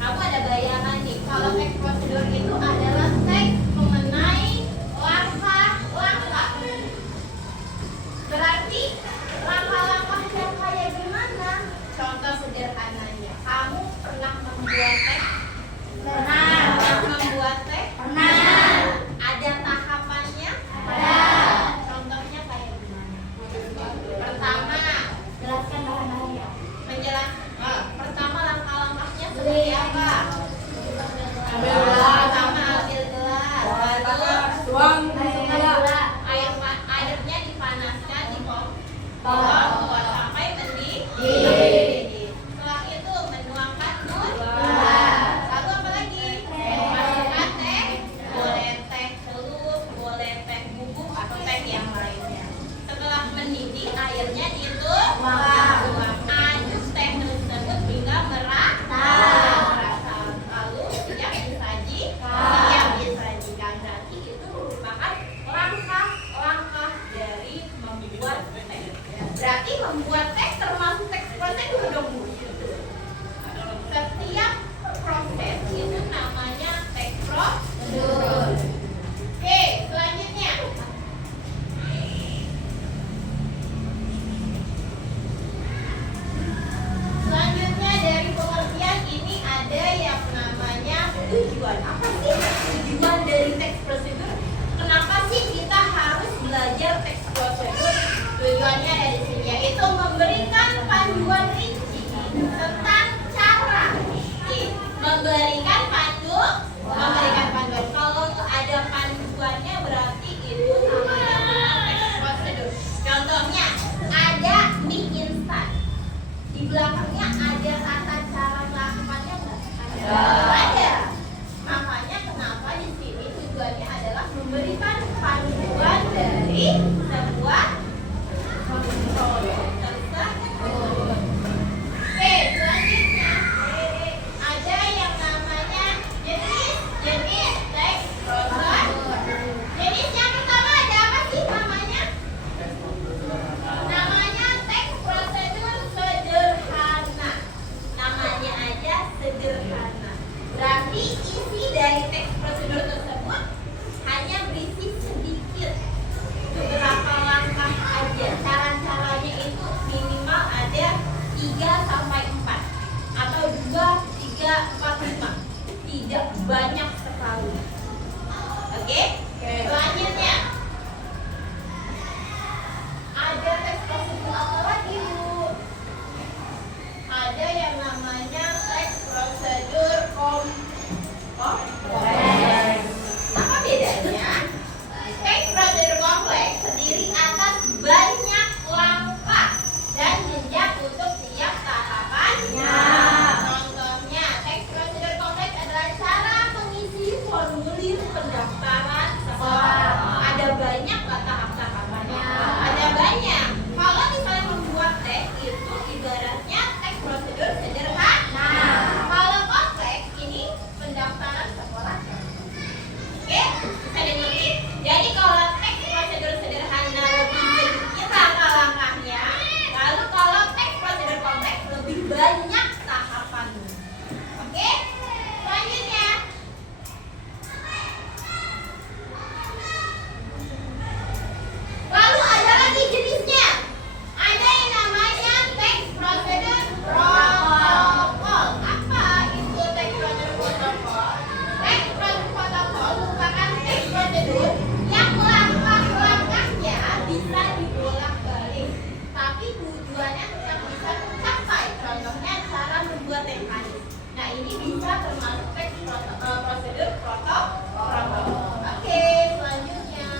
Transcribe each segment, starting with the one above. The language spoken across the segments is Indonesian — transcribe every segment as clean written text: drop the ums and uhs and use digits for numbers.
Kamu ada bayangan nih, kalau teks prosedur itu adalah teks mengenai langkah-langkah. Berarti langkah-langkahnya kayak gimana? Contoh sederhananya, kamu pernah membuat teks? Pernah. Pernah membuat teks? Pernah. Ada tahapannya? Ada. Contohnya kayak gimana? Pertama, jelaskan bahan-bahannya. Pertama langkah-langkahnya seperti apa? Ambil gelas. Pertama ambil gelas. Tuang airnya dipanaskan di kompor sampai mendidih. Setelah itu menuangkan gula. Lalu apa lagi? Masukkan teh. Boleh teh celup, boleh teh bubuk atau teh yang lainnya. Setelah mendidih airnya dituang. Aduk teh tersebut hingga merata. Lalu siap disajikan. Berarti itu merupakan langkah-langkah dari membuat teh. Berarti membuat teh termasuk teks prosedur dong, Bu. Setiap proses itu namanya teks prosedur. Oke, selanjutnya. Selanjutnya dari pengertian ini ada yang namanya tujuan. Apa sih tujuan dari teks prosedur? Kenapa sih kita harus belajar teks prosedur? Tujuannya ada di sini, yaitu memberikan panduan rinci tentang cara. Memberikan panduan. Kalau ada panduannya berarti itu namanya teks prosedur. Contohnya ada mie instan. Di belakangnya ada tata cara melakukannya nggak? Ada. Makanya kenapa di sini tujuannya adalah memberikan panduan dari sebuah proses tersebut. Oke, selanjutnya ada yang namanya jenis teks prosedur. Jenis yang pertama ada apa sih namanya? Namanya teks prosedur sederhana. Namanya aja sederhana. Berarti isi dari teks prosedur tersebut hanya berisi sedikit, beberapa langkah aja. Cara-caranya itu minimal ada 3 sampai 4 atau 2, 3, 4, 5. Tidak banyak sekali. Oke? Selanjutnya ada teks prosedur apa lagi, Bu? Ada yang namanya teks prosedur kompleks. Apa bedanya? Teks prosedur kompleks terdiri atas banyak langkah dan jenjang untuk tiap tahapannya. Contohnya, teks prosedur kompleks adalah cara mengisi formulir pendaftaran sekolah. Ada banyak nggak tahap-tahapannya? Ada banyak. Kalau misalnya membuat teks itu ibaratnya teks prosedur sederhana. Kalau kompleks ini pendaftaran sekolah. Oke, bisa dimengerti? Jadi kalau teks prosedur sederhana lebih sedikit langkah-langkahnya, lalu kalau teks prosedur kompleks lebih banyak tahapannya. Oke, selanjutnya. Lalu ada lagi jenisnya. Ada yang namanya teks prosedur protokol. Apa itu teks prosedur protokol? Teks prosedur protokol merupakan teks prosedur yang langkah-langkahnya bisa dibolak-balik, tapi tujuannya tetap bisa tercapai. Contohnya cara membuat teh manis. Nah, ini bisa termasuk teks prosedur protokol. Oke, selanjutnya.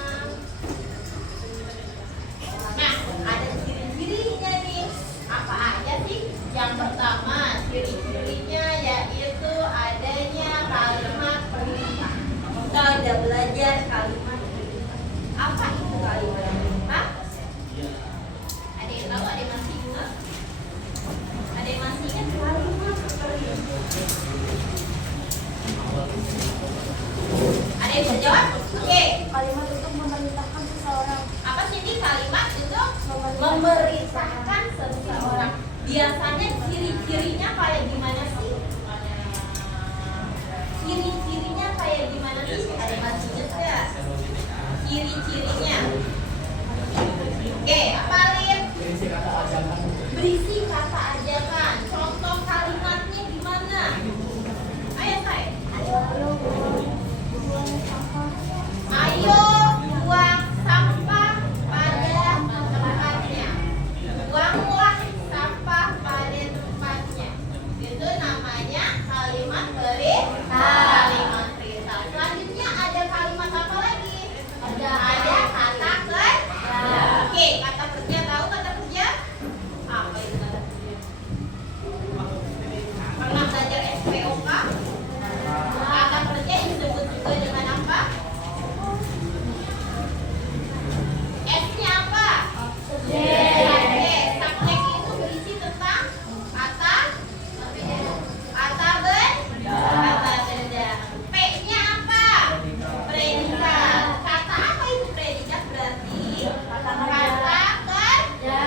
Nah, ada ciri-cirinya nih. Apa aja sih? Yang pertama, ciri-cirinya yaitu adanya kalimat perintah. Kita udah belajar kalimat perintah. Apa itu kalimat perintah? Ada yang tahu? Ada yang masih ingat? Ada yang masih ingat kalimat perintah? Ada yang bisa jawab? Oke. Kalimat untuk memerintahkan seseorang. Apa sih ini kalimat untuk memerintahkan seseorang? Biasanya ciri-cirinya kayak gimana sih? Ada masih ingat nggak? Ciri-cirinya. Oke, apalin? Berisi kata ajakan. Contoh kalimatnya gimana? Ayo, Say. Ayo buang sampah pada tempatnya. Buanglah sampah pada tempatnya. Itu namanya kalimat perintah. Kalimat perintah. Selanjutnya ada kalimat apa lagi? Ada kata kerja. Oke, kata kerja, tahu kata kerja? Apa itu kata kerja? Pernah belajar SPOK? Kata kerja disebut juga dengan apa? S-nya apa? Subjek. Subjek itu berisi tentang kata benda. P-nya apa? Predikat. Kata apa itu predikat? Berarti kata kerja. Ya,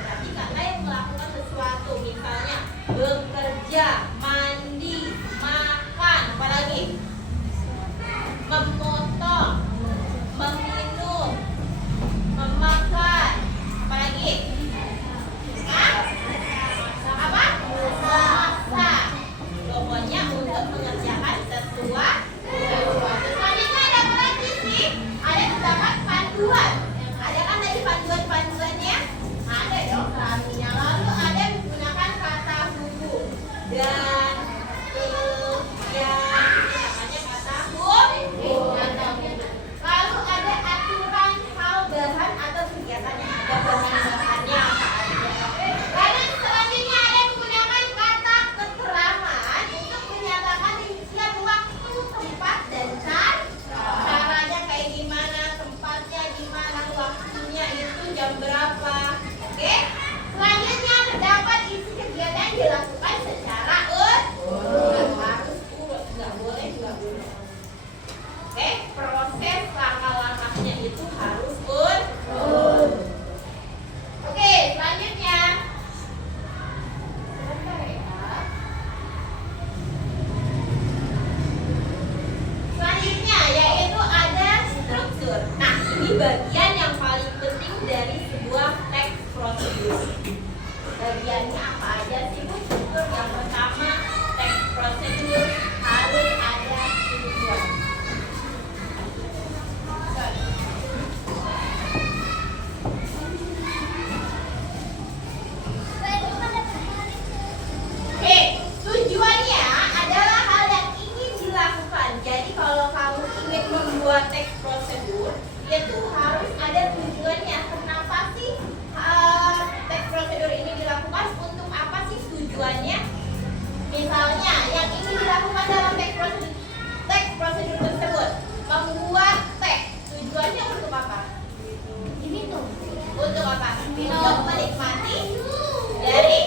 berarti kata yang melakukan sesuatu. Misalnya bekerja, mandi, makan, apalagi memotong, meminum, memakan, apalagi apa? Memasak. Pokoknya untuk mengerjakan sesuatu. Selanjutnya ada apa lagi sih? Ada terdapat panduan. Ada kan tadi panduan-panduannya? Ada dong selalunya. Lalu ada menggunakan kata hubung dan yang namanya kata hubung. Lalu ada aturan hal bahan atau kegiatan yang ada bahan-bahannya apa aja. Lalu selanjutnya ada menggunakan kata keterangan untuk menyatakan rincian waktu, tempat, dan caranya kayak gimana, tempatnya gimana, waktunya itu jam berapa. Oke. Selanjutnya terdapat isi kegiatan yang dilakukan secara urut. Harus urut, nggak boleh juga urut. Oke, proses langkah-langkahnya itu harus urut. Oke, selanjutnya. Sebentar ya. Selanjutnya yaitu ada struktur. Nah, ini bagian yang paling penting dari sebuah teks prosedur. Bagiannya apa aja sih, Bu? Struktur yang pertama, teks prosedur harus ada tujuan. Oke, tujuannya adalah hal yang ingin dilakukan. Jadi kalau kamu ingin membuat teks prosedur, itu harus ada tujuannya. Kenapa sih teks prosedur ini dilakukan? Untuk apa sih tujuannya? Misalnya, yang ingin dilakukan dalam teks prosedur tersebut, membuat teks. Tujuannya untuk apa? Diminum. Untuk apa? Untuk menikmati dari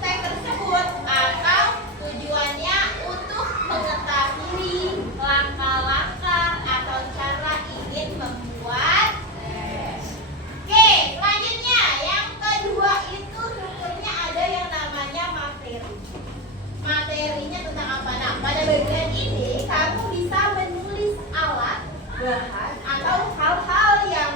teks tersebut, atau tujuannya untuk mengetahui langkah-langkah atau cara ingin membuat teks. Oke, selanjutnya yang kedua itu strukturnya ada yang namanya materi. Materinya tentang apa? Nah, pada bagian ini kamu bisa menulis alat, bahan, atau hal-hal yang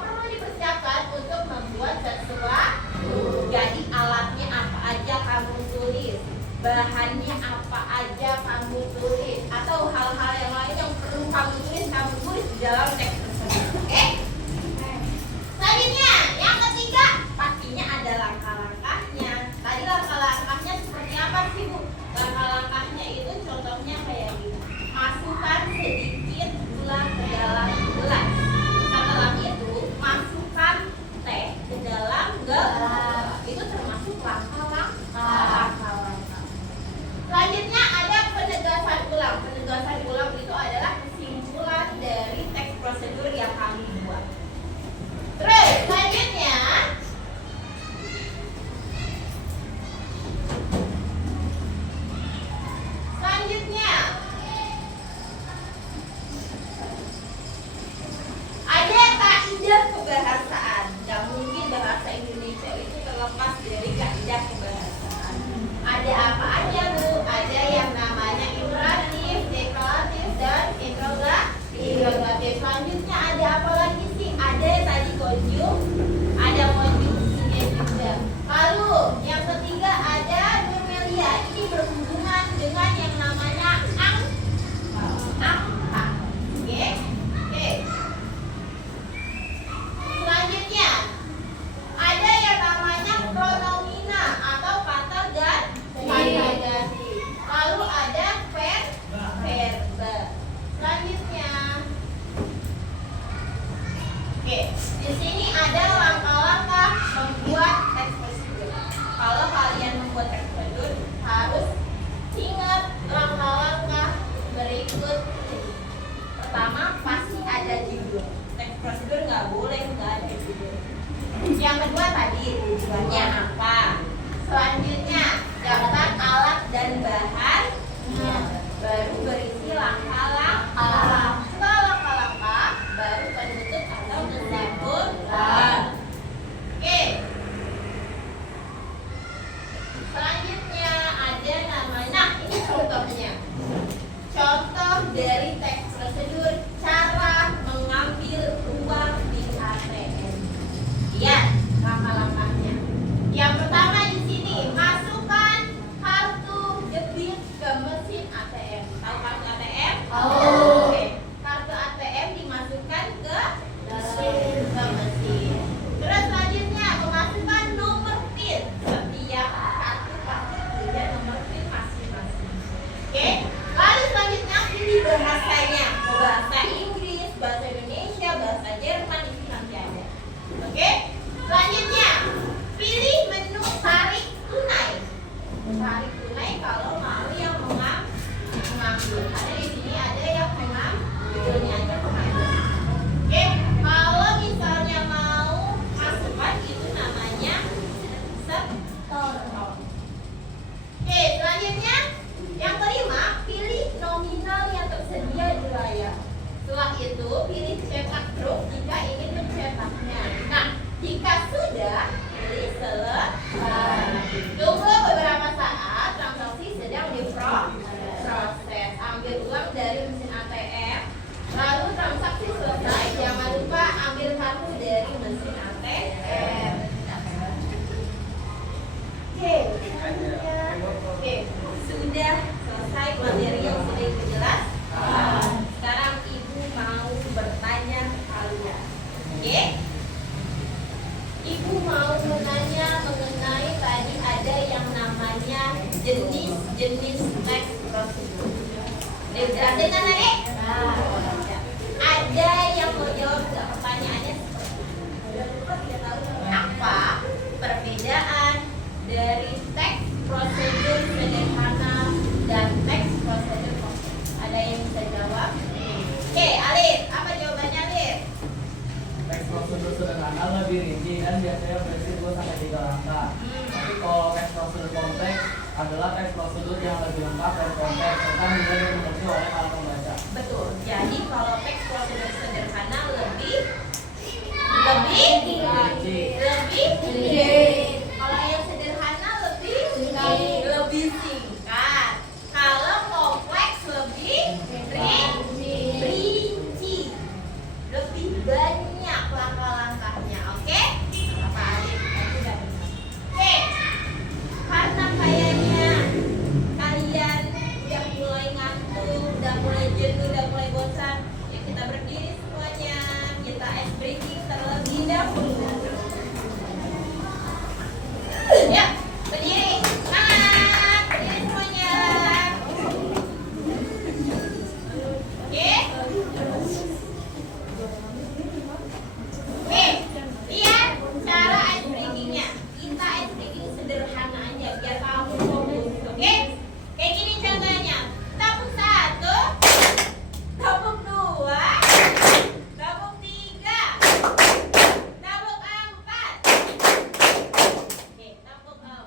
perlu dipersiapkan untuk membuat sesuatu. Jadi alatnya apa aja kamu tulis, bahannya apa aja kamu tulis, atau hal-hal yang lain yang perlu kamu tulis di dalam teks tersebut. Oke? Selanjutnya, yang ketiga pastinya ada langkah-langkahnya. Tadi langkah-langkahnya seperti apa sih, Bu? Langkah-langkahnya itu contohnya kayak gini. Masukkan sedikit gula ke dalam gelas. Setelah itu masukkan teh ke dalam gelas. Itu termasuk langkah-langkah. Selanjutnya ada penegasan ulang. Penegasan ulang itu adalah kesimpulan dari teks prosedur yang kami buat. Terus selanjutnya ada kaidah kebahasaan. Gak mungkin bahasa Indonesia itu terlepas dari kaidah kebahasaan. lagi tujuannya apa. Selanjutnya, daftar alat dan bahan. Baru berisi langkah-langkah. Setelah langkah-langkah, baru penutup atau kesimpulan. Oke. Selanjutnya ada namanya, nah ini contohnya. Contoh dari teks prosedur cara mengambil uang di ATM. Lihat langkah-langkahnya. Yang pertama di sini, masukkan kartu debit ke mesin ATM. Tahu kartu ATM? Oke. Kartu ATM dimasukkan ke mesin. Terus selanjutnya memasukkan nomor PIN. Setiap kartu pasti punya nomor PIN masing-masing. Oke. Lalu selanjutnya pilih bahasanya. Mau bahasa Inggris, bahasa Indonesia, bahasa Jerman itu nanti ada. Oke. Selanjutnya pilih menu tarik tunai. Tarik tunai kalau mau yang mengambil. Karena di sini ada yang mengambil, aja pengambil. Oke. Kalau misalnya mau masukkan itu namanya setor. Oke. Selanjutnya yang kelima, pilih nominal yang tersedia di layar. Setelah itu, pilih cetak truk jika ingin mencetaknya. Nah, jika sudah, pilih selesai. Tunggu beberapa saat, transaksi sedang diproses. Ambil uang dari mesin ATM, lalu transaksi selesai. Jangan lupa ambil kartu dari mesin ATM. Oke, selanjutnya. Oke, sudah selesai materi yang sudah dijelaskan. Sekarang ibu mau bertanya ke kalian. Oke? Ibu mau menanya mengenai tadi ada yang namanya jenis-jenis teks prosedur. Jelasin kan tadi? Ada yang mau jawab nggak pertanyaannya? Apa perbedaan dari teks prosedur sederhana dan teks prosedur kompleks? Ada yang bisa jawab? Oke, Alif, apa jawabannya Alif? Teks prosedur sederhana lebih rinci dan biasanya berisi 2 sampai 3 langkah. Tapi kalau teks prosedur kompleks adalah teks prosedur yang lebih lengkap dan kompleks serta mudah dimengerti oleh para pembaca. Betul. Jadi kalau teks prosedur sederhana lebih kalau yang sederhana lebih singkat. Kalau kompleks lebih rinci, lebih banyak langkah-langkahnya. Oke? Apa Alif? Aku udah bisa. Oke. Karena kayaknya kalian udah mulai ngantuk, udah mulai jenuh, udah mulai bosan, ya kita berdiri semuanya. Kita ice breaking terlebih dahulu. Ya, berdiri. Semangat. Berdiri semuanya. Oke? Oke, lihat cara ice breakingnya. Kita ice breaking sederhana aja biar kamu fokus. Oke? Kayak gini contohnya. Tepuk 1, tepuk 2, tepuk 3, tepuk 4. Oke, tepuk 5.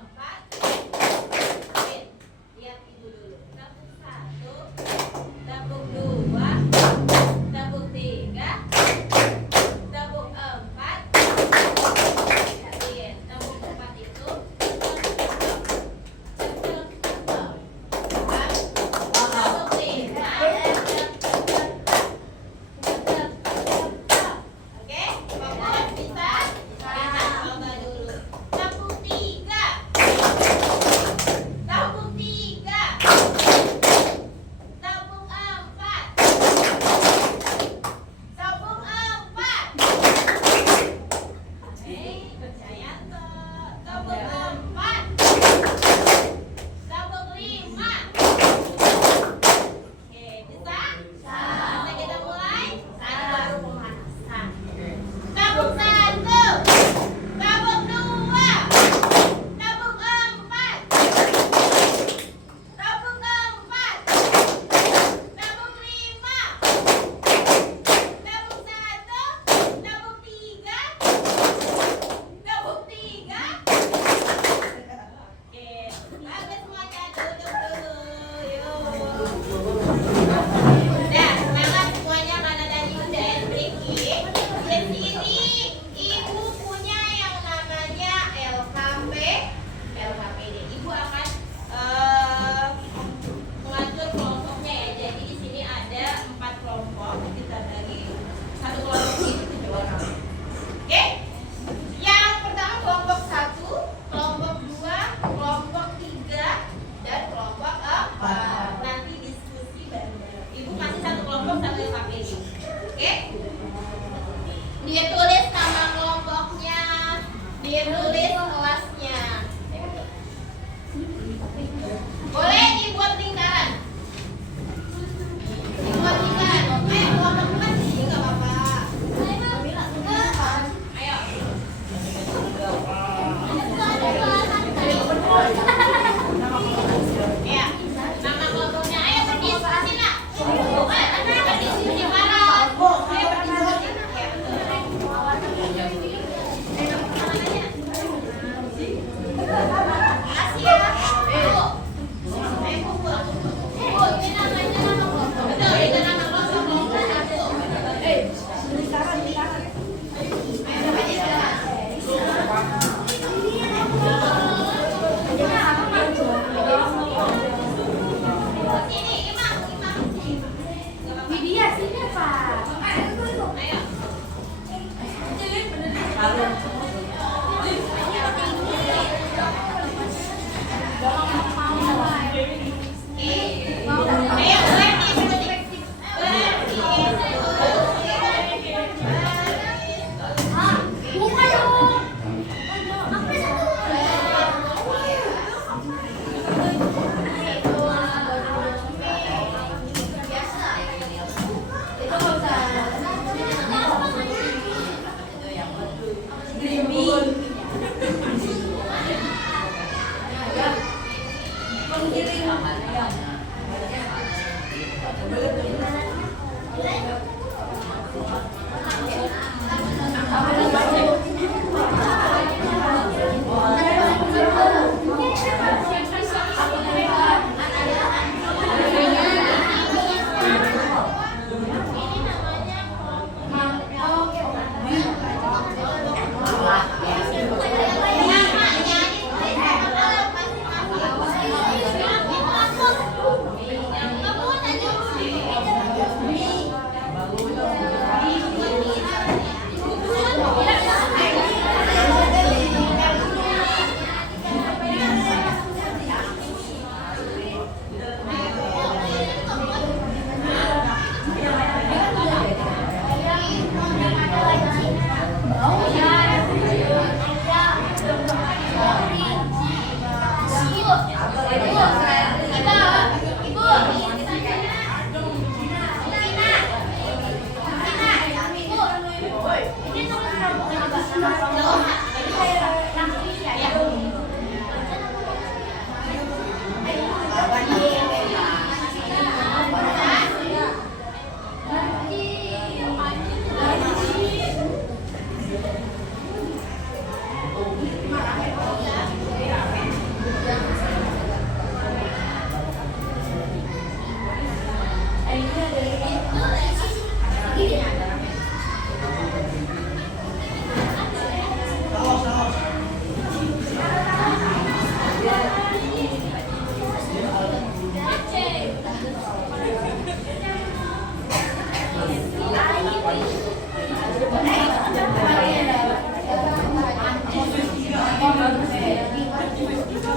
Oke, 2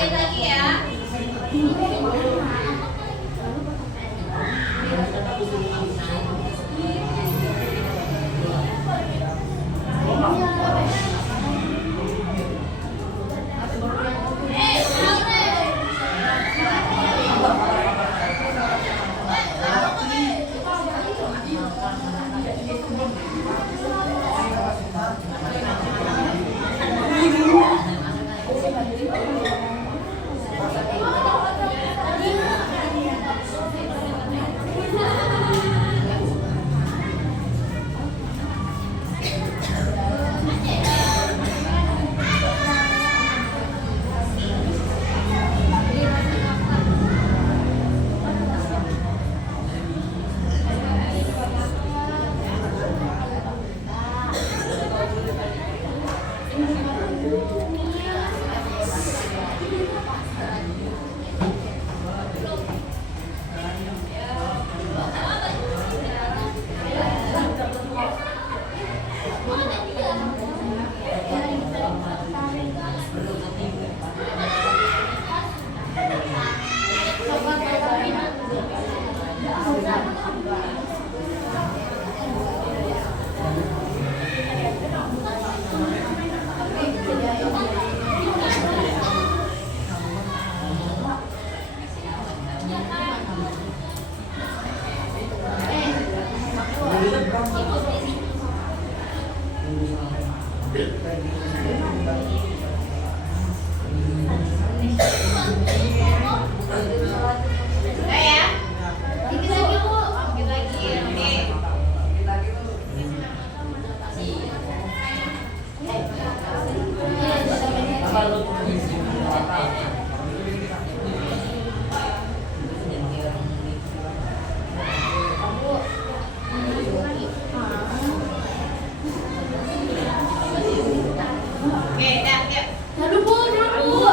menit Udah ya? Dikit lagi Bu. Dikit lagi. Oke. Apa lu tulis di belakang? Oke, dah, yuk. Dulu Bu, dulu Bu.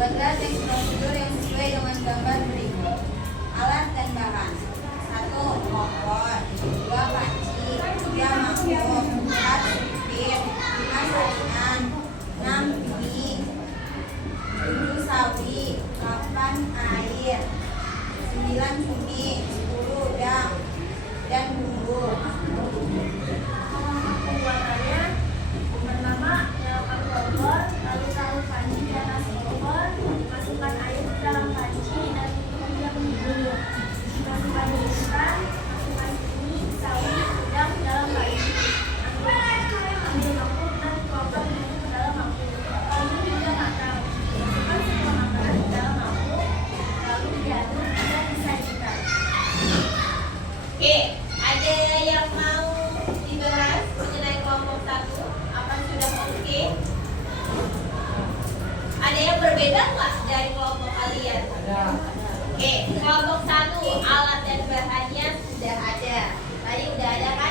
Buatlah teks prosedur yang sesuai dengan gambar berikut. Alat dan bahan: 1. Kompor, 2. panci, 3. mangkok, 4. supir, 5. saringan, 6. mie, 7. sawi, 8. air, 9. cumi, 10. udang, dan bumbu. Pembuatannya pertama, nyalakan kompor, lalu taruh panci di atas kompor, masukkan air ke dalam panci dan kemudian mendidih. Masukkan mie instan, masukkan mie, sawi, udang ke dalam panci. Ambil mangkuk dan tuangkan bumbu ke dalam mangkuk. Lalu hingga matang. Masukkan semua makanan ke dalam mangkuk, lalu diaduk dan disajikan. Oke, ada yang mau dibahas mengenai kelompok 1? Apa sudah oke? Ada yang berbeda nggak dari kelompok kalian? Ada. Oke, kelompok 1 alat dan bahannya sudah ada. Tadi udah ada kan?